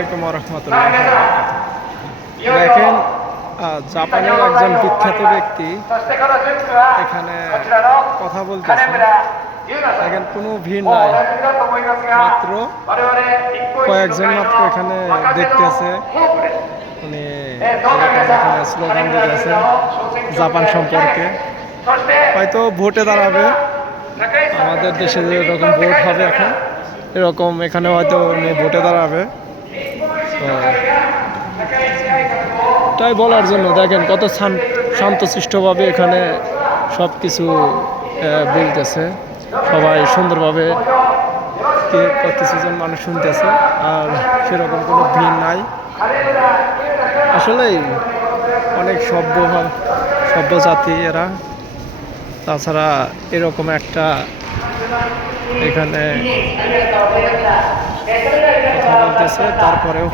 আলাইকুম ওয়া রাহমাতুল্লাহি ওয়া বারাকাতুহু। দেখেন জাপানের একজন বিখ্যাত ব্যক্তি এখানে কথা বলতেছে। দেখেন কোনো ভিড় নাই, মাত্র কয়েকজন মাত্র এখানে দেখতেছে। উনি এখানে স্লোগান দিতেছে জাপান সম্পর্কে। হয়তো ভোটে দাঁড়াবে, আমাদের দেশে যেরকম ভোট হবে এখন এরকম এখানে হয়তো উনি ভোটে দাঁড়াবে। তাই বলার জন্য দেখেন কত শান্তশিষ্টভাবে এখানে সব কিছু বলতেছে, সবাই সুন্দরভাবে কিছুজন মানুষ শুনতেছে, আর সেরকম কোনো ভিড় নাই। আসলেই অনেক সভ্য জাতি এরা। তাছাড়া এরকম একটা এখানে কথা বলতেছে, তারপরেও